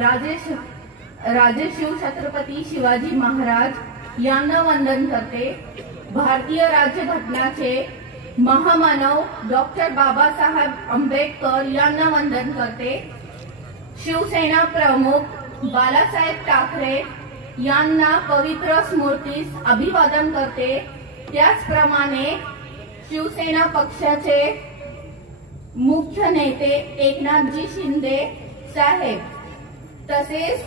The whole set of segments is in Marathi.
राजे शिवछत्रपती शिवाजी महाराज यांना वंदन करते। भारतीय राज्यघटनाचे महामानव डॉक्टर बाबासाहेब आंबेडकर यांना वंदन करते। शिवसेना प्रमुख बाळासाहेब ठाकरे यांना पवित्र स्मृतीस अभिवादन करते। त्याचप्रमाणे शिवसेना पक्षाचे मुख्य नेते एकनाथजी शिंदे साहेब तसेच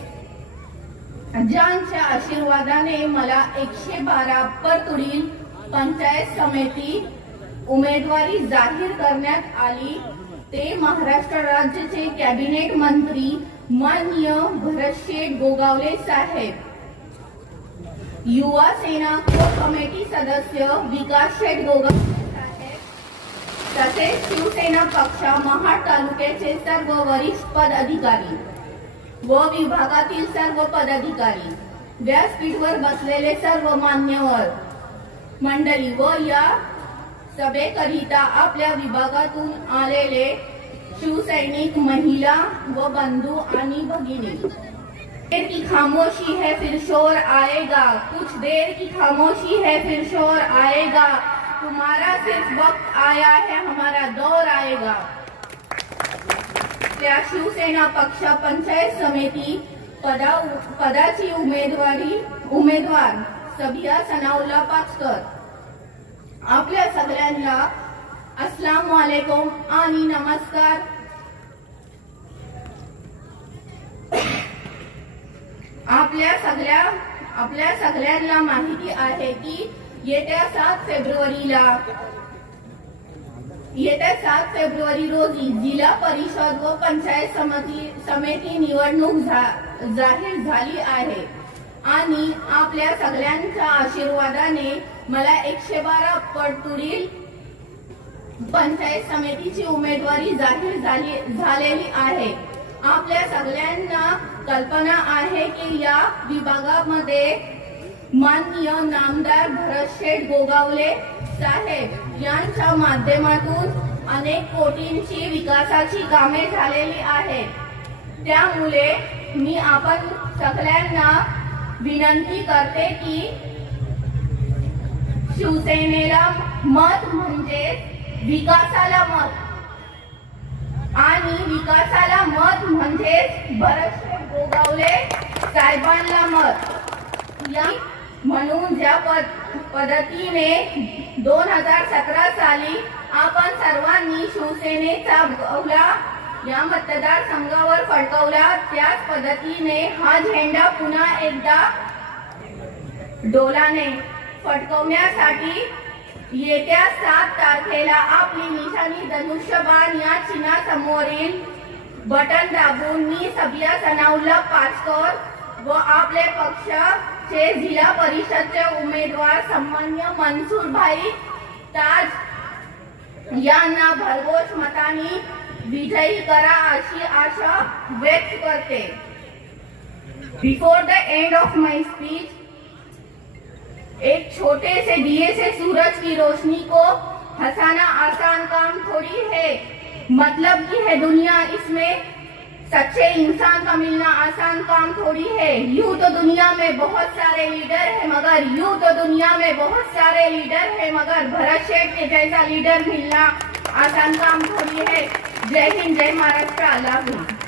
ज्यांच्या आशीर्वादाने मला 112 परतुडील पंचायत समिती उमेदवारी जाहीर करण्यात आली ते महाराष्ट्र राज्याचे कॅबिनेट मंत्री माननीय भरतशेठ गोगावले साहेब, युवा सेना कोर कमिटी सदस्य विकासशेठ गोगावले साहेब तसेच शिवसेना पक्ष महाड तालुक्याचे सर्व वरिष्ठ पदाधिकारी व विभागातील सर्व पदाधिकारी, व्यासपीठावर बसलेले सर्व मान्यवर मंडळी व या सभेकरिता आपल्या विभागातून आलेले शिवसैनिक महिला व बंधू आणि भगिनी। देर की खामोशी है फिर शोर आएगा, कुछ देर की खामोशी है फिर शोर आएगा, तुम्हारा सिर्फ वक्त आया है हमारा दौर आएगा। त्या शिवसेना पक्ष पंचायत समिती पदाची उमेदवार सबिया सनाउल्लाह पाचकर आपल्या सगळ्यांना अस्सलामु अलैकुम आणि नमस्कार। आपल्या सगळ्यांना माहिती आहे की येत्या 7 फेब्रुवारी रोजी जिल्हा परिषद व पंचायत समिती निवडणूक जाहीर झाली आहे आणि आपल्या सगळ्यांच्या आशीर्वादाने मला 112 परतुडील पंचायत समितीची उमेदवारी जाहीर झालेली आहे। आपल्या सगळ्यांना कल्पना आहे की या विभागामध्ये माननीय नामदार भरतशेठ गोगावले साहेब यांच्या माध्यमातून अनेक कोटींची विकासाची कामे झालेली आहेत। त्यामुळे मी आपण सगळ्यांना विनंती करते की शिवसेनेला मत म्हणजे विकासाला मत आणि विकासाला मत म्हणजे भरतशेठ गोगावले साहेबांना मत। या म्हणून ज्या पद्धतीने 2017 साली आपण सर्वांनी शिवसेनेचा गौला या मतदारसंघावर फडकवला, त्याच पद्धतीने हा झेंडा पुन्हा एकदा डोलाने फडकवण्यासाठी येत्या 7 तारखेला आपली निशाणी धनुष्यबाण या चिन्हासमोरील बटन दाबून मी सबिया सनाउल्लाह पाचकर व आपले पक्षाचे जिल्हा परिषदचे उमेदवार सन्माननीय मनसूरभाई ताज यांना भरघोस मतांनी विजयी करा अशी आशा व्यक्त करते। Before the end of my speech, एक छोटे से दिए से सूरज की रोशनी को हंसाना आसान काम थोड़ी है, मतलब की है दुनिया, इसमें सच्चे इंसान का मिलना आसान काम थोड़ी है। यूं तो दुनिया में बहुत सारे लीडर है मगर भरतशेठ के जैसा लीडर मिलना आसान काम थोड़ी है। जय हिंद, जय महाराष्ट्र, अल्लाह हाफिज़।